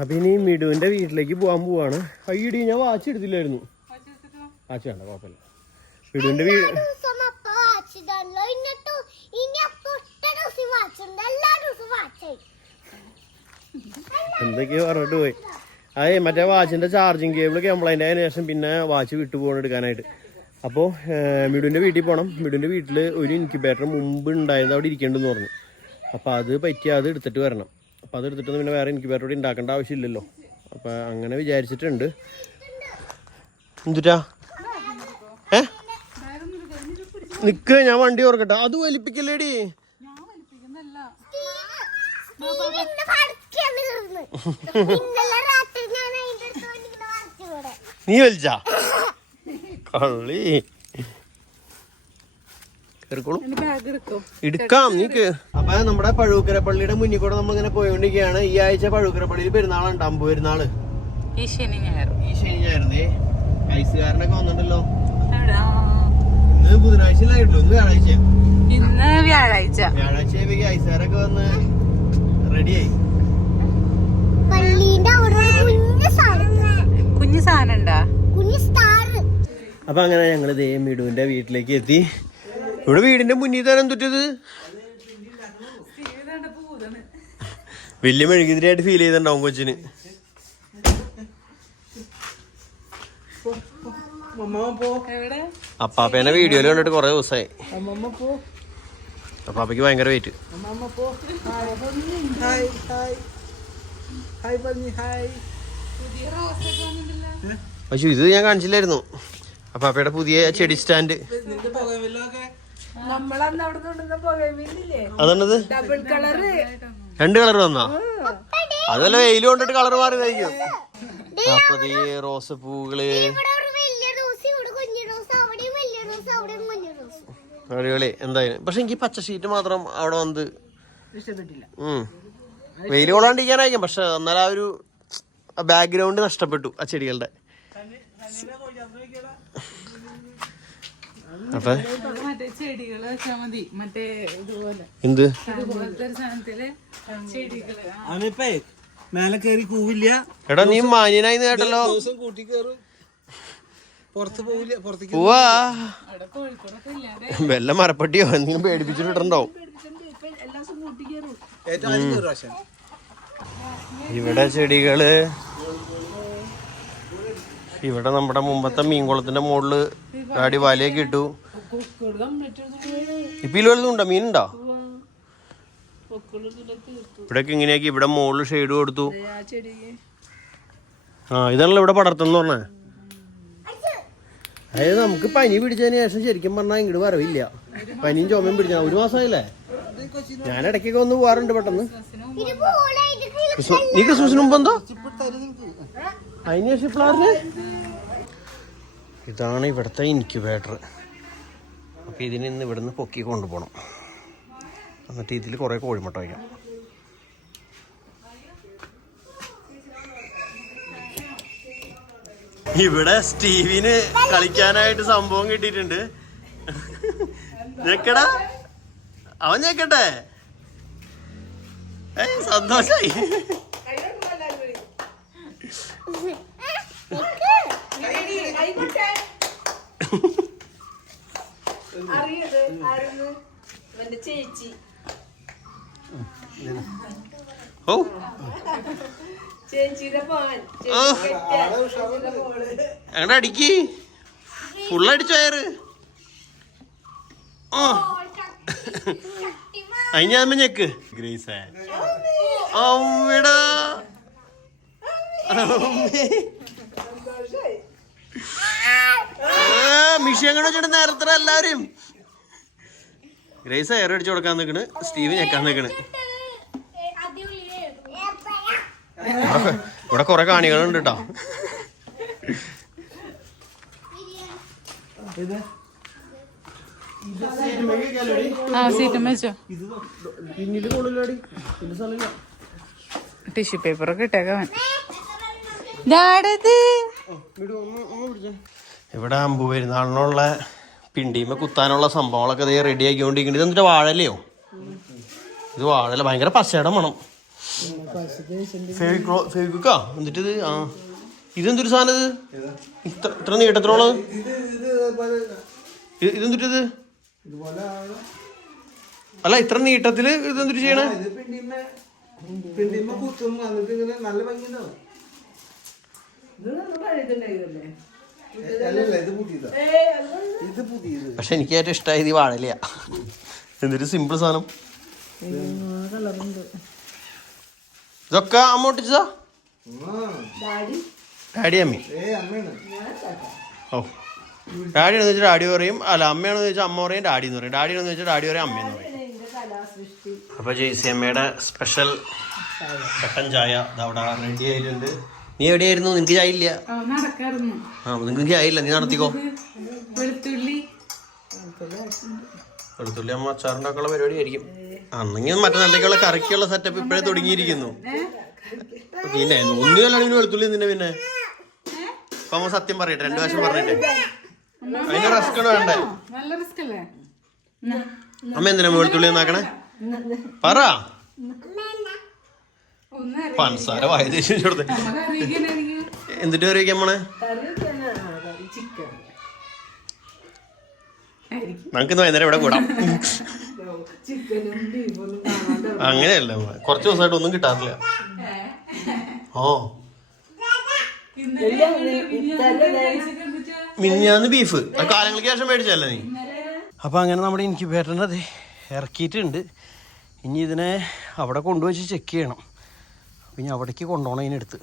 അപ്പൊ ഇനി മിടുവിന്റെ വീട്ടിലേക്ക് പോകാൻ പോവാണ്. അയ്യടി ഞാൻ വാച്ച് എടുത്തില്ലായിരുന്നു. വാച്ച് വേണ്ട, കുഴപ്പമില്ല. മിടുവിന്റെ വീട് എന്തൊക്കെയോ പറഞ്ഞിട്ട് പോയി. അതെ, മറ്റേ വാച്ചിന്റെ ചാർജിങ് കേബിൾ കംപ്ലൈന്റ് ആയതിനു ശേഷം പിന്നെ വാച്ച് വിട്ടുപോകണം എടുക്കാനായിട്ട്. അപ്പോൾ മിടുവിന്റെ വീട്ടിൽ പോകണം. മിടുവിന്റെ വീട്ടിൽ ഒരു ഇൻക്യുബേറ്റർ മുമ്പ് ഉണ്ടായത് അവിടെ ഇരിക്കേണ്ടെന്ന് പറഞ്ഞു. അപ്പോൾ അത് പറ്റിയ അത് എടുത്തിട്ട് വരണം. അപ്പോൾ അത് എടുത്തിട്ട് പിന്നെ വേറെ ഇൻക്യുബേറ്റർ കൂടി ഉണ്ടാക്കേണ്ട ആവശ്യമില്ലല്ലോ. അപ്പോൾ അങ്ങനെ വിചാരിച്ചിട്ടുണ്ട്. എന്തുട്ടാ നിക്ക്, ഞാൻ വണ്ടി ഓർക്കട്ടെ. അത് വലിപ്പിക്കല്ലേടി. നീ വലിച്ചാ കള്ളി. എടുക്കാം നീക്ക്. അപ്പൊ നമ്മുടെ പഴൂക്കര പള്ളിയുടെ മുന്നിൽ കൂടെ നമ്മളിങ്ങനെ പോയോണ്ടിരിക്കുകയാണ്. ഈ ആഴ്ച പഴൂക്കര പള്ളിയിൽ പെരുന്നാളുണ്ട്, അമ്പ് പെരുന്നാള്. ഈ ശനി ഞായറുന്നേ ഐസുകാരനൊക്കെ വന്നിട്ടുണ്ടല്ലോ. ഇന്ന് ബുധനാഴ്ച ആയിട്ടുള്ളൂ, ഇന്ന് വ്യാഴാഴ്ച. വ്യാഴാഴ്ച ഐസുകാരൊക്കെ വന്ന് റെഡിയായി. കുഞ്ഞു സാധനം ഉണ്ടാ. അപ്പൊ അങ്ങനെ ഞങ്ങള് ദേ മിടുവിന്റെ വീട്ടിലേക്ക് എത്തി. ഇവിടെ വീടിന്റെ മുന്നിൽ തരാൻ തുറ്റത് വലിയ മെഴുകുതിരിയായിട്ട് ഫീൽ ചെയ്തിട്ടുണ്ടാവും കൊച്ചിന്. അപ്പാപ്പേനെ വീഡിയോയിൽ കണ്ടിട്ട് കൊറേ ദിവസമായി. അപ്പാപ്പയ്ക്ക് ഭയങ്കര വെയിറ്റ്. പക്ഷെ ഇത് ഞാൻ കാണിച്ചില്ലായിരുന്നു. അപ്പാപ്പയുടെ പുതിയ ചെടി സ്റ്റാൻഡ്. അതാണത് രണ്ട് കളർ വന്നാ. അതല്ല വെയിൽ കൊണ്ടിട്ട് കളർ മാറിയതായിരിക്കും. അപ്പൊ ഈ റോസ് പൂകള് അടിപൊളി എന്തായാലും. പക്ഷെ എനിക്ക് പച്ച ഷീറ്റ് മാത്രം അവിടെ വന്ന് ഇഷ്ടപ്പെട്ടില്ല. വെയിൽ കൊള്ളാണ്ടിരിക്കാനായിരിക്കും. പക്ഷെ എന്നാലും ആ ഒരു ബാക്ക്ഗ്രൗണ്ട് നഷ്ടപ്പെട്ടു ആ ചെടികളുടെ. അപ്പൊ എന്ത് മേലെ കയറി കൂവില്ല. എടാ നീ മാന്യനായി കേട്ടല്ലോ. പോവാ വല്ല മരപ്പട്ടിയോ എന്തെങ്കിലും പേടിപ്പിച്ചിട്ടുണ്ടാവും. ഇവിടെ ചെടികള്. ഇവിടെ നമ്മുടെ മുമ്പത്തെ മീൻകുളത്തിന്റെ മുകളില് അടി വലയൊക്കെ ഇട്ടു. ഇപ്പൊ വലുതുണ്ടോ? മീനുണ്ടോ? ഇവിടെയൊക്കെ ഇങ്ങനെയാക്കി. ഇവിടെ മുകളിൽ ഷെയ്ഡ് കൊടുത്തു. ഇതാണല്ലോ ഇവിടെ പടർത്തുന്ന പറഞ്ഞേ. അതായത് നമുക്ക് പനി പിടിച്ചതിന് ശേഷം ശരിക്കും പറഞ്ഞാൽ ഇങ്ങോട്ട് വരവില്ല. പനിയും ചുമയും പിടിച്ച 1 മാസമായില്ലേ. ഞാൻ ഇടയ്ക്കൊക്കെ ഒന്ന് പോവാറുണ്ട് പെട്ടെന്ന്. നീ ക്രിസ്മസിന് മുമ്പ് എന്തോ അതിന് ശേഷം ഇപ്പോഴാണ്. ഇതാണ് ഇവിടുത്തെ ഇൻക്യുബേറ്റർ. അപ്പോൾ ഇതിന് ഇന്ന് ഇവിടുന്ന് പൊക്കി കൊണ്ടുപോകണം. എന്നിട്ട് ഇതിൽ കുറേ കോഴിമുട്ട വയ്ക്കാം. ഇവിടെ സ്റ്റീവിന് കളിക്കാനായിട്ട് സംഭവം കിട്ടിയിട്ടുണ്ട്. ഞെക്കടാ, അവൻ ഞെക്കട്ടെ. സന്തോഷായി. ഓ അങ്ങനെ അടിക്ക്. ഫുള്ളടിച്ചോയറ്. അതിന് ഞെക്ക്. ഗ്രേസ് അവിടാ മിഷി അങ്ങനെ വെച്ചിട്ട് നേരത്തെ എല്ലാവരും. ഗ്രേസ് എയർ അടിച്ചു കൊടുക്കാൻ നിൽക്കണ്. സ്റ്റീവ് ഞെക്കാൻ നിൽക്കണ്. ഇവിടെ കൊറേ കാണികളുണ്ട് കേട്ടോ. ടിഷ്യൂ പേപ്പറൊക്കെ ഇട്ടേക്കാൻ. ഇവിടെ അമ്പു പെരുന്നാളിനുള്ള പിണ്ടിമ കുത്താനുള്ള സംഭവങ്ങളൊക്കെ റെഡി ആക്കിക്കൊണ്ടിരിക്കുന്നത്. ഇതെന്നിട്ട് വാഴലയോ? ഇത് വാഴല ഭയങ്കര പച്ചയുടെ മണം. ഫെവിക്വിക്കാ എന്നിട്ട് ഇത് ആ ഇതെന്തൊരു സാധനം ഇത് ഇത്ര നീട്ടത്തിലുള്ള ഇതെന്തിട്ടത് അല്ല ഇത്ര നീട്ടത്തില് ഇതെന്തൊരു ചെയ്യണേ പക്ഷെ എനിക്ക് ഏറ്റവും ഇഷ്ടമായത് ഈ വാഴലയാ എന്തൊരു സിമ്പിൾ സാധനം ഇതൊക്കെ അമ്മ ഒട്ടിച്ചതാ ഡാഡി അമ്മി ഓ ഡാഡിയാണെന്ന് വെച്ചാൽ ഡാഡി പറയും അല്ല അമ്മയാണെന്ന് വെച്ചാൽ അമ്മ പറയും ഡാഡി എന്ന് പറയും ഡാഡിയാണെന്ന് വെച്ചാൽ ഡാഡി പറയും അമ്മയെന്ന് പറയും. അപ്പൊ ജെയ്സി അമ്മയുടെ സ്പെഷ്യൽ കട്ടൻ ചായ അവിടെ റെഡി ആയിട്ടുണ്ട്. നീ എവിടെയായിരുന്നു? നിനക്ക് ചായ ഇല്ല? ആ നിനക്ക് ചായ ഇല്ല, നീ നടത്തിക്കോ. വെളുത്തുള്ളി അമ്മ അച്ചാറുണ്ടാക്കാനുള്ള പരിപാടി ആയിരിക്കും. അന്നെങ്കിൽ മറ്റന്നാളത്തേക്കുള്ള കറിക്കുള്ള സെറ്റപ്പ് ഇപ്പോഴേ തുടങ്ങിയിരിക്കുന്നു. പിന്നെ ഒന്നുമല്ലാണെങ്കിൽ വെളുത്തുള്ളി നിന്നെ പിന്നെ അപ്പൊ അമ്മ സത്യം പറയട്ടെ, 2 വർഷം പറഞ്ഞിട്ടെ അതിന് റിസ്ക് വേണ്ടേ? അമ്മ എന്തിനാ വെളുത്തുള്ളി ഒന്നാക്കണേ? പറ. പഞ്ചസാര വായദേശം കൊടുത്ത് എന്നിട്ട് കറി വയ്ക്കാൻ പോണേ? നമുക്കിന്ന് വൈകുന്നേരം ഇവിടെ കൂടാം. അങ്ങനെയല്ല, കുറച്ച് ദിവസമായിട്ട് ഒന്നും കിട്ടാറില്ല. ഓ മിനിഞ്ഞാന്ന് ബീഫ് കാലങ്ങൾക്ക് ശേഷം മേടിച്ചല്ലേ നീ? അപ്പൊ അങ്ങനെ നമ്മുടെ ഇൻക്യുബേറ്ററിൻ്റെ അത് ഇറക്കിയിട്ടുണ്ട്. ഇനി ഇതിനെ അവിടെ കൊണ്ടുവച്ച് ചെക്ക് ചെയ്യണം. അപ്പം ഇനി അവിടേക്ക് കൊണ്ടുപോകണം ഇതിനടുത്ത്.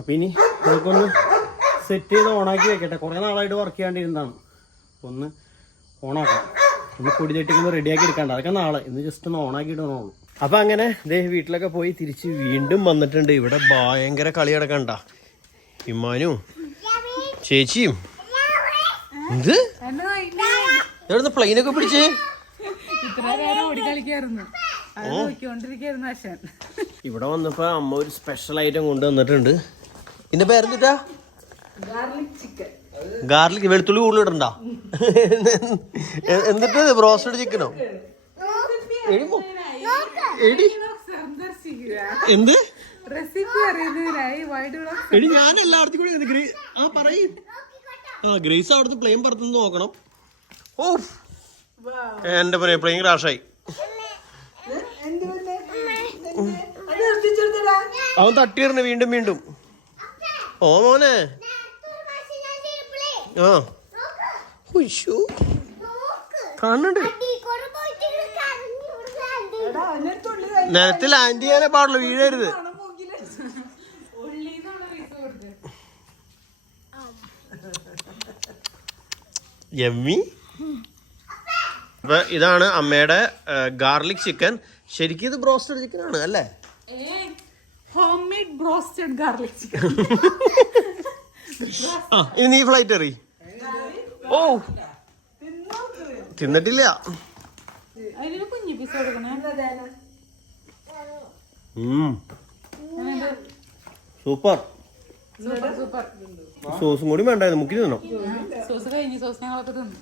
അപ്പം ഇനി അതൊക്കെ ഒന്ന് സെറ്റ് ചെയ്ത് ഓണാക്കി വെക്കട്ടെ. കുറേ നാളായിട്ട് വർക്ക് ചെയ്യാണ്ടിരുന്നതാണ്. ഒന്ന് ഓണാക്കാം, ഒന്ന് പൊടി തട്ടിക്കൊന്ന് റെഡിയാക്കി എടുക്കാണ്ട്. അതൊക്കെ നാളെ, ഇന്ന് ജസ്റ്റ് ഒന്ന് ഓണാക്കി ഇടണുള്ളൂ. അപ്പം അങ്ങനെ ദേ വീട്ടിലൊക്കെ പോയി തിരിച്ച് വീണ്ടും വന്നിട്ടുണ്ട്. ഇവിടെ ഭയങ്കര കളി കിടക്കണ്ട. ഇമ്മാനും ചേച്ചിയും എന്ത് എവിടുന്ന് പ്ലെയിനൊക്കെ പിടിച്ച് ഇവിടെ വന്നപ്പോ അമ്മ ഒരു സ്പെഷ്യൽ ഐറ്റം കൊണ്ടുവന്നിട്ടുണ്ട്. ഇതിന്റെ പേരെന്തിട്ടാ? ഗാർലിക്. വെളുത്തുള്ളി കൂടുതൽ ഇടണ്ട. എന്നിട്ട് ബ്രോസ്റ്റഡ് ചിക്കനോ? എന്ത് എടി ഞാൻ എല്ലായിടത്തും കൂടി ആ പറയും. ആ ഗ്രേസ് അവിടുത്തെ പ്ലെയിൻ പറത്തുനിന്ന് നോക്കണം. ഓ എന്റെ പ്ലെയിൻ ക്രാഷായി. അവൻ തട്ടിയിരുന്നു വീണ്ടും വീണ്ടും. ഓ മോനെ ആ കാണുന്നുണ്ട്. നിലത്ത് ലാൻഡ് ചെയ്യാനേ പാടുള്ളൂ, വീഴരുത്. യമ്മി. അപ്പൊ ഇതാണ് അമ്മയുടെ ഗാർലിക് ചിക്കൻ. ശരിക്കും ഇത് ബ്രോസ്റ്റഡ് ചിക്കൻ ആണ് അല്ലേ? Home made broasted garlic chicken. ഇനി നീ ഫ്ലൈറ്റ് എറി. ഓ തിന്നിട്ടില്ല. കുഞ്ഞു പീസ് കൊടുക്കണേ. സൂപ്പർ. സൂപ്പർ. സോസും കൂടി വേണ്ടായിരുന്നു, മുക്കി തിന്നോ. സോസ് കഴിഞ്ഞു, സോസ് ഞങ്ങളൊക്കെ തിന്നു.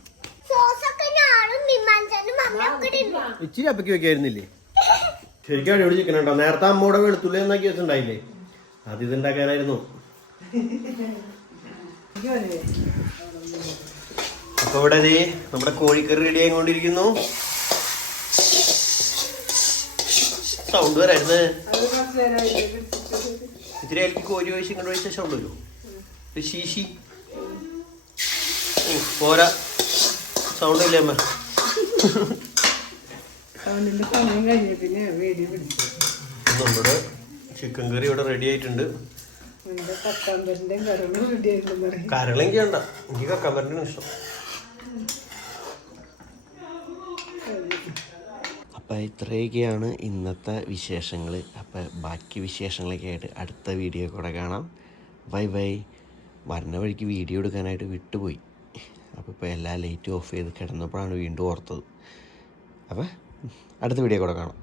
ഇച്ചിരി അപ്പയ്ക്ക് വെക്കായിരുന്നില്ലേ? ശരിക്കും അടിപൊളി ചിക്കൻ ഉണ്ടോ? നേരത്തെ അമ്മൂടെ വെളുത്തുള്ളി എന്നാക്കി വെച്ചിട്ടുണ്ടായില്ലേ? അത് ഇതുണ്ടാക്കാനായിരുന്നു. അപ്പൊ ഇവിടെ നമ്മുടെ കോഴിക്കറി റെഡി ആയിക്കൊണ്ടിരിക്കുന്നു. സൗണ്ട് വരായിരുന്നു. ഇത്തിരി എനിക്ക് കോഴി ഒഴിച്ച് ഇങ്ങോട്ട് ഒഴിച്ച സൗണ്ട് വരും. ശീശി പോരാ, സൗണ്ട് ഇല്ലേ അമ്മ? നമ്മുടെ ചിക്കൻ കറി ഇവിടെ റെഡി ആയിട്ടുണ്ട്. കരളെങ്കി വേണ്ട, എനിക്ക് കക്കാമ്പരൻ്റെ ഇഷ്ടം. അപ്പം ഇത്രയൊക്കെയാണ് ഇന്നത്തെ വിശേഷങ്ങൾ. അപ്പം ബാക്കി വിശേഷങ്ങളൊക്കെ ആയിട്ട് അടുത്ത വീഡിയോ കൂടെ കാണാം. Bye bye. വരുന്ന വഴിക്ക് വീഡിയോ എടുക്കാനായിട്ട് വിട്ടുപോയി. അപ്പോൾ ഇപ്പോൾ എല്ലാ ലൈറ്റും ഓഫ് ചെയ്ത് കിടന്നപ്പോഴാണ് വീണ്ടും ഓർത്തത്. അപ്പം അടുത്ത വീഡിയോ കൂടെ കാണാം.